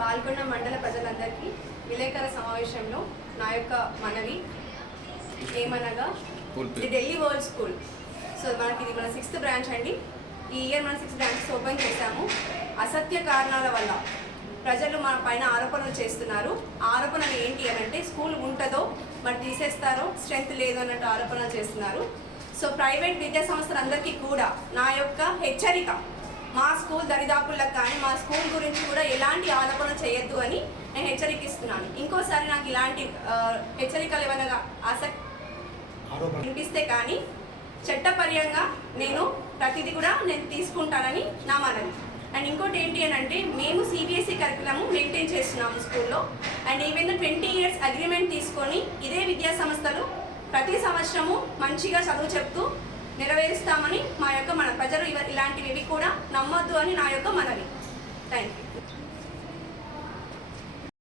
బాల్కొండ మండల ప్రజలందరికీ విలేకరుల సమావేశంలో నా యొక్క మనవి ఏమనగా the Delhi world school. So మనకి ఇది మన 6th బ్రాంచ్ అండి. ఈ ఇయర్ మనం 6 బ్రాంచెస్ ఓపెన్ చేశాము. అసత్య కారణాల వల్ల ప్రజలు మన పైన ఆరోపణలు చేస్తున్నారు. ఆరోపణలు ఏంటి అని అంటే స్కూల్ ఉంటుందో మరి తీసేస్తారో, స్ట్రెంత్ లేదు అన్నట్టు ఆరోపణలు చేస్తున్నారు. సో ప్రైవేట్ విద్యా సంస్థలందరికీ కూడా నా యొక్క హెచ్చరిక, మా స్కూల్ దరిదాపులకు కానీ మా స్కూల్ గురించి కూడా ఎలాంటి ఆరోపణలు చేయొద్దు అని నేను హెచ్చరికిస్తున్నాను. ఇంకోసారి నాకు ఇలాంటి హెచ్చరికలు ఏమైనా వినిపిస్తే కానీ చట్టపరంగా నేను ప్రతిదీ కూడా నేను తీసుకుంటానని నా మనవి. అండ్ ఇంకోటి ఏంటి అని అంటే మేము CBSE కరికులము మెయింటైన్ చేస్తున్నాము స్కూల్లో. అండ్ ఈవెన్ 20 years అగ్రిమెంట్ తీసుకొని ఇదే విద్యా సంస్థలు ప్రతి సంవత్సరము మంచిగా చదువు చెప్తూ నెరవేరుస్తామని మా యొక్క మన ప్రజలు ఇలాంటివి కూడా నమ్మొద్దు అని నా యొక్క మనవి. Thank you.